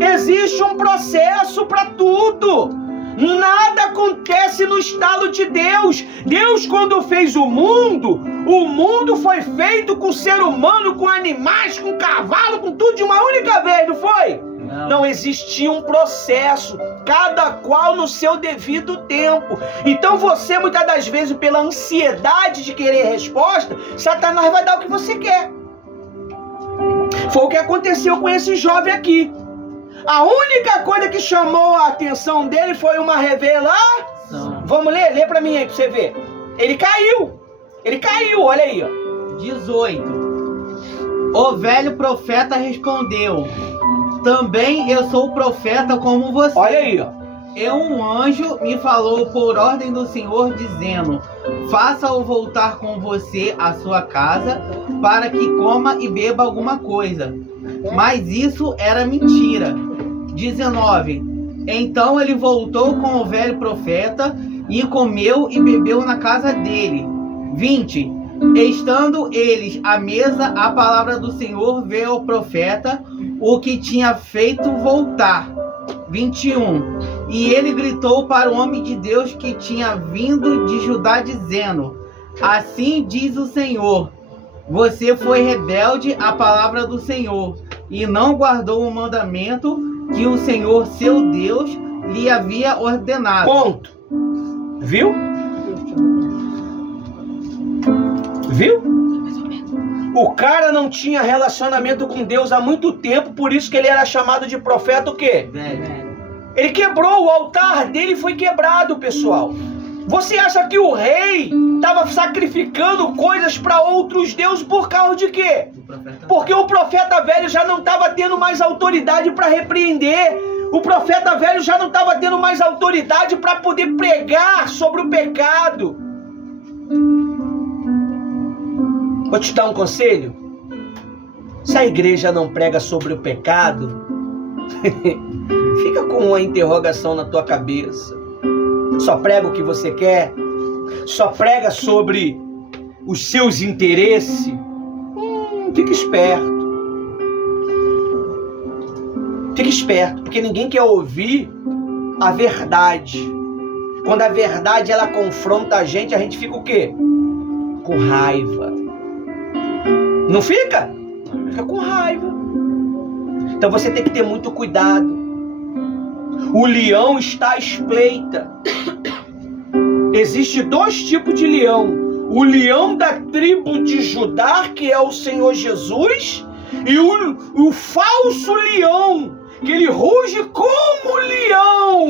Existe um processo para tudo. Nada acontece no estalo de Deus. Deus, quando fez o mundo foi feito com ser humano, com animais, com cavalo, com tudo de uma única vez, não foi? Não existia um processo, cada qual no seu devido tempo. Então você, muitas das vezes, pela ansiedade de querer resposta, Satanás vai dar o que você quer. Foi o que aconteceu com esse jovem aqui. A única coisa que chamou a atenção dele foi uma revelação. Vamos ler? Lê pra mim aí pra você ver. Ele caiu, olha aí, ó. 18. O velho profeta respondeu: também eu sou profeta como você. Olha aí, ó. E um anjo me falou por ordem do Senhor, dizendo: faça-o voltar com você à sua casa, para que coma e beba alguma coisa. Mas isso era mentira. 19. Então ele voltou com o velho profeta e comeu e bebeu na casa dele. 20. Estando eles à mesa, a palavra do Senhor veio ao profeta, o que tinha feito voltar. 21. E ele gritou para o homem de Deus que tinha vindo de Judá, dizendo: assim diz o Senhor, você foi rebelde à palavra do Senhor, e não guardou o mandamento que o Senhor, seu Deus, lhe havia ordenado. Ponto. Viu? Viu? O cara não tinha relacionamento com Deus há muito tempo, por isso que ele era chamado de profeta o quê? Ele quebrou, o altar dele foi quebrado, pessoal. Você acha que o rei estava sacrificando coisas para outros deuses por causa de quê? Porque o profeta velho já não estava tendo mais autoridade para repreender O profeta velho já não estava tendo mais autoridade para poder pregar sobre o pecado. Vou te dar um conselho. Se a igreja não prega sobre o pecado, fica com uma interrogação na tua cabeça. Só prega o que você quer? Só prega sobre os seus interesses? Fica esperto. Fica esperto, porque ninguém quer ouvir a verdade. Quando a verdade ela confronta a gente fica o quê? Com raiva. Não fica? Fica com raiva. Então você tem que ter muito cuidado. O leão está à espreita. Existe dois tipos de leão. O leão da tribo de Judá, que é o Senhor Jesus, e o falso leão, que ele ruge como leão.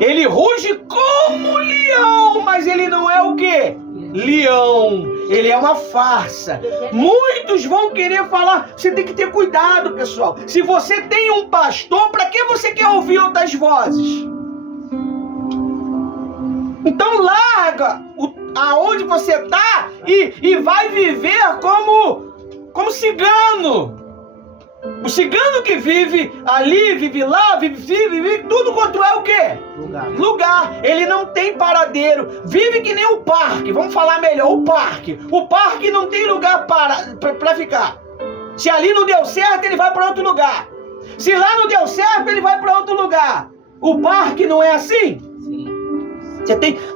Ele ruge como leão, mas ele não é o quê? Leão. Ele é uma farsa. Muitos vão querer falar. Você tem que ter cuidado, pessoal. Se você tem um pastor, para que você quer ouvir outras vozes? Então larga aonde você está e vai viver como cigano. O cigano que vive ali, vive lá, vive tudo quanto é o quê? Lugar. Ele não tem paradeiro. Vive que nem o parque. Vamos falar melhor. O parque. O parque não tem lugar para ficar. Se ali não deu certo, ele vai para outro lugar. Se lá não deu certo, ele vai para outro lugar. O parque não é assim? Sim.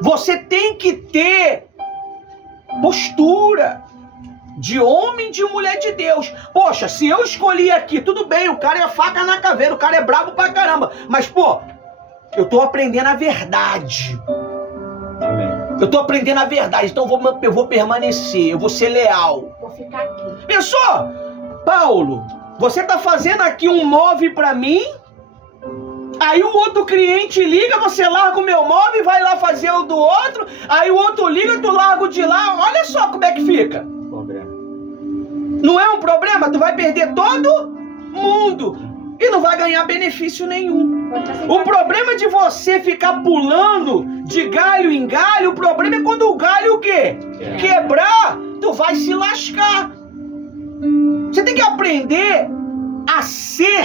Você tem que ter postura de homem e de mulher de Deus. Poxa, se eu escolhi aqui, tudo bem, o cara é faca na caveira, o cara é brabo pra caramba. Mas, pô, eu tô aprendendo a verdade. Eu tô aprendendo a verdade, então eu vou permanecer, eu vou ser leal. Vou ficar aqui. Pensou? Paulo, você tá fazendo aqui um móvel pra mim, aí o outro cliente liga, você larga o meu móvel e vai lá fazer o do outro, aí o outro liga, tu larga o de lá, olha só como é que fica. Não é um problema? Tu vai perder todo mundo e não vai ganhar benefício nenhum. O problema de você ficar pulando de galho em galho, o problema é quando o galho o quê? Quebrar, tu vai se lascar. Você tem que aprender a ser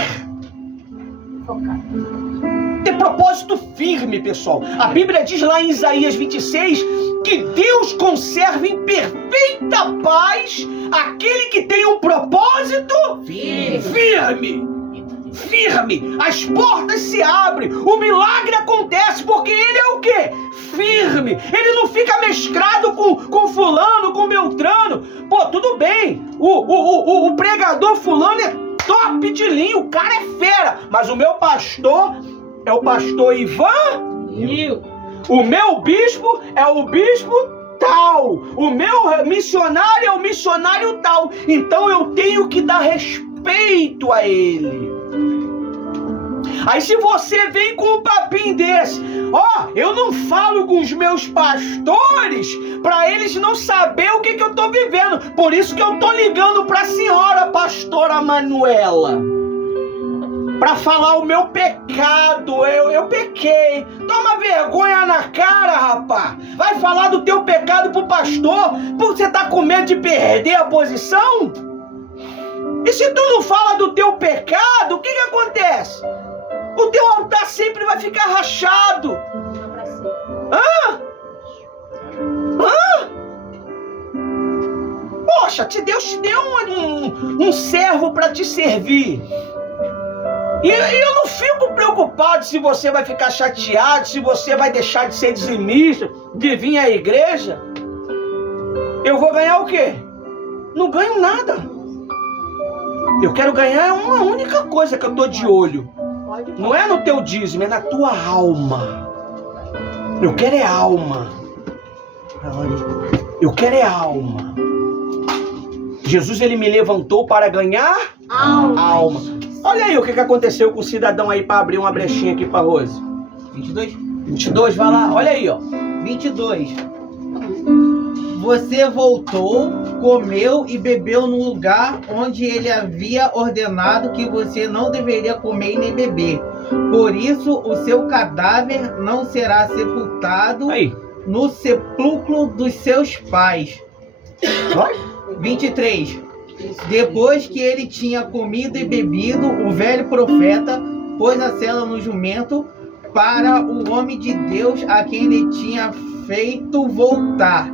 ter propósito firme, pessoal. A Bíblia diz lá em Isaías 26 que Deus conserva em perfeita paz aquele que tem um propósito firme. As portas se abrem, o milagre acontece porque ele é o quê? Firme. Ele não fica mesclado com fulano, com beltrano. Pô, tudo bem, o pregador fulano é top de linha, o cara é fera, mas o meu pastor é o pastor Ivan. O meu bispo é o bispo tal. O meu missionário é o missionário tal. Então eu tenho que dar respeito a ele. Aí se você vem com um papinho desse, eu não falo com os meus pastores para eles não saber o que eu tô vivendo. Por isso que eu tô ligando para a senhora pastora Manuela, para falar o meu pecado. Eu pequei. Toma vergonha na cara, rapaz. Vai falar do teu pecado pro pastor porque você tá com medo de perder a posição? E se tu não fala do teu pecado, o que acontece? O teu altar sempre vai ficar rachado. Poxa, Deus te deu um servo para te servir. E eu não fico preocupado se você vai ficar chateado, se você vai deixar de ser dizimista, de vir à igreja. Eu vou ganhar o quê? Não ganho nada. Eu quero ganhar uma única coisa que eu tô de olho. Não é no teu dízimo, é na tua alma. Eu quero é alma. Eu quero é alma. Jesus, ele me levantou para ganhar alma. Olha aí o que aconteceu com o cidadão aí para abrir uma brechinha aqui para Rose. 22, vai lá. Olha aí, ó. 22. Você voltou comeu e bebeu no lugar onde ele havia ordenado que você não deveria comer nem beber. Por isso, o seu cadáver não será sepultado no sepulcro dos seus pais. 23. Depois que ele tinha comido e bebido, o velho profeta pôs a sela no jumento para o homem de Deus a quem ele tinha feito voltar.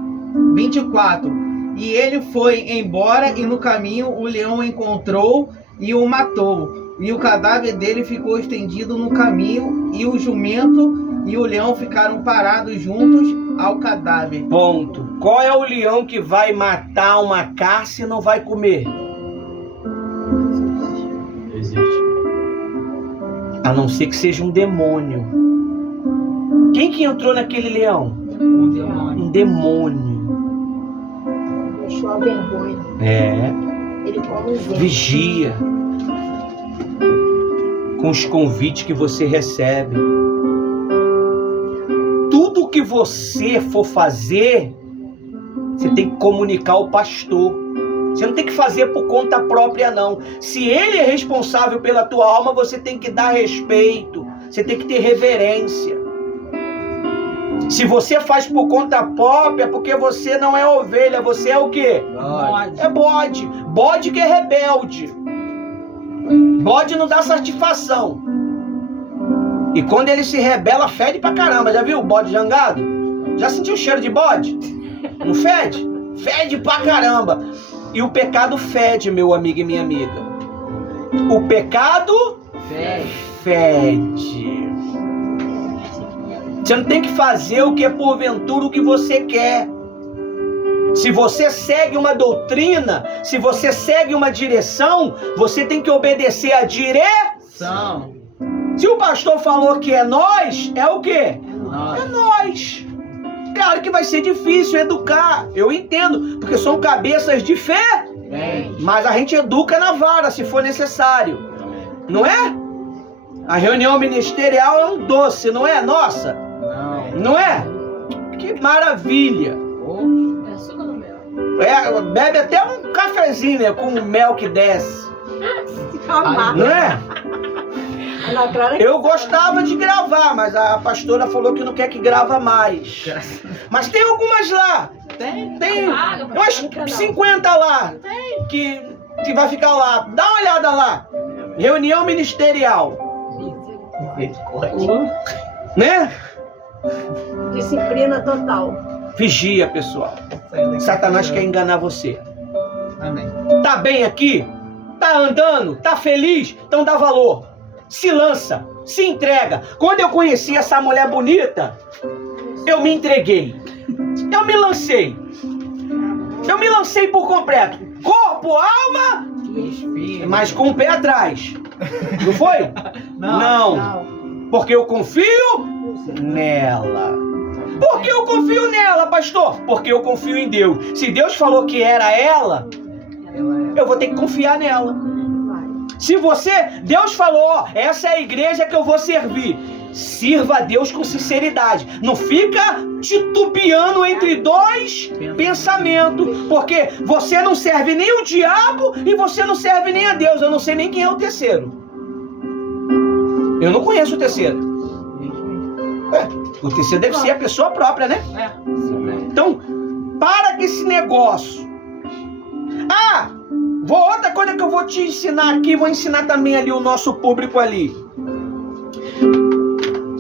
24. E ele foi embora e no caminho o leão o encontrou e o matou. E o cadáver dele ficou estendido no caminho e o jumento e o leão ficaram parados juntos ao cadáver. Ponto. Qual é o leão que vai matar uma caça e não vai comer? Existe. A não ser que seja um demônio. Quem que entrou naquele leão? Um demônio. Deixou a vergonha. É. Ele come o vento. Vigia com os convites que você recebe. Tudo que você for fazer, você tem que comunicar ao pastor. Você não tem que fazer por conta própria, não. Se ele é responsável pela tua alma, você tem que dar respeito. Você tem que ter reverência. Se você faz por conta própria, porque você não é ovelha, você é o quê? Bode. É bode. Bode que é rebelde. Bode não dá satisfação. E quando ele se rebela, fede pra caramba. Já viu o bode jangado? Já sentiu o cheiro de bode? Não fede? Fede pra caramba. E o pecado fede, meu amigo e minha amiga. O pecado fede. Você não tem que fazer o que é porventura o que você quer. Se você segue uma doutrina, se você segue uma direção, você tem que obedecer a direção. Se o pastor falou que é nós, é o quê? É nós. Claro que vai ser difícil educar, eu entendo, porque são cabeças de fé, mas a gente educa na vara, se for necessário. Não é? A reunião ministerial é um doce, não é? Nossa? Não é? Que maravilha. É, bebe até um cafezinho, né? Com o mel que desce. Não é? Eu gostava de gravar, mas a pastora falou que não quer que grava mais. Mas tem algumas lá. Tem umas 50 lá. Que vai ficar lá. Dá uma olhada lá. Reunião ministerial. Né? Disciplina total. Vigia, pessoal. Satanás quer enganar você. Amém. Tá bem aqui? Tá andando? Tá feliz? Então dá valor. Se lança, se entrega. Quando eu conheci essa mulher bonita, eu me entreguei. Eu me lancei. Eu me lancei por completo. Corpo, alma, mas com o pé atrás. Não foi? Não. Porque eu confio nela. Por que eu confio nela, pastor? Porque eu confio em Deus. Se Deus falou que era ela, eu vou ter que confiar nela. Se Deus falou, ó, essa é a igreja que eu vou servir. Sirva a Deus com sinceridade. Não fica titubeando entre dois pensamentos. Porque você não serve nem o diabo e você não serve nem a Deus. Eu não sei nem quem é o terceiro. Eu não conheço o terceiro. O terceiro deve ser a pessoa própria, né? Então, para com esse negócio. Outra coisa que eu vou te ensinar aqui, vou ensinar também ali o nosso público ali.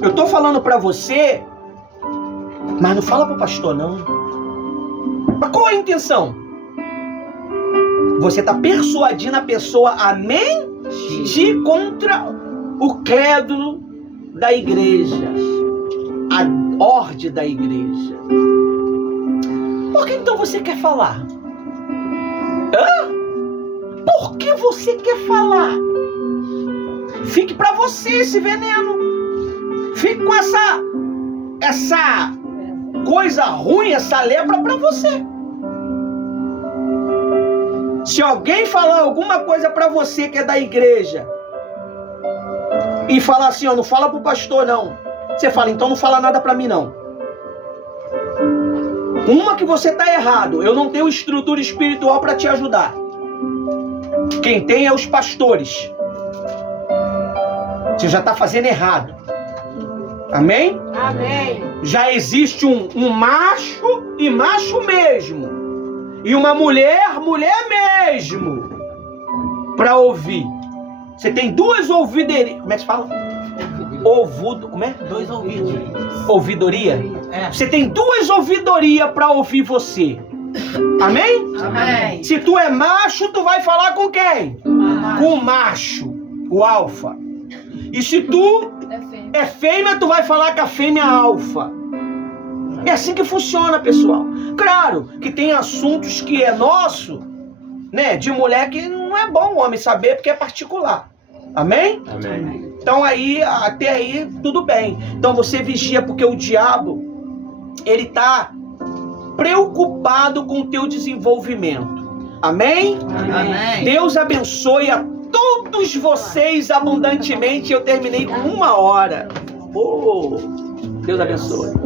Eu tô falando pra você, mas não fala pro pastor não. Mas qual é a intenção? Você tá persuadindo a pessoa a mentir contra o credo da igreja, a ordem da igreja. Por que então você quer falar? Por que você quer falar? Fique pra você esse veneno. Fique com essa coisa ruim, essa lepra pra você. Se alguém falar alguma coisa pra você que é da igreja e falar assim, ó, não fala pro pastor não. Você fala, então não fala nada pra mim não. Uma que você está errado. Eu não tenho estrutura espiritual para te ajudar. Quem tem é os pastores. Você já está fazendo errado. Amém? Amém. Já existe um macho e macho mesmo. E uma mulher, mulher mesmo. Para ouvir. Você tem duas ouvidorias. Como é que se fala? Como é? 2 ouvidos. Ouvidoria? É. Você tem duas ouvidorias para ouvir você. Amém? Amém. Se tu é macho, tu vai falar com quem? Com o macho, o alfa. E se tu é fêmea, tu vai falar com a fêmea alfa. É assim que funciona, pessoal. Claro que tem assuntos que é nosso, né, de mulher, que não é bom o homem saber porque é particular. Amém? Amém. Então aí, até aí, tudo bem. Então você vigia, porque o diabo, ele tá preocupado com o teu desenvolvimento. Amém? Amém. Deus abençoe a todos vocês abundantemente. Eu terminei com 1 hora. Oh, Deus abençoe.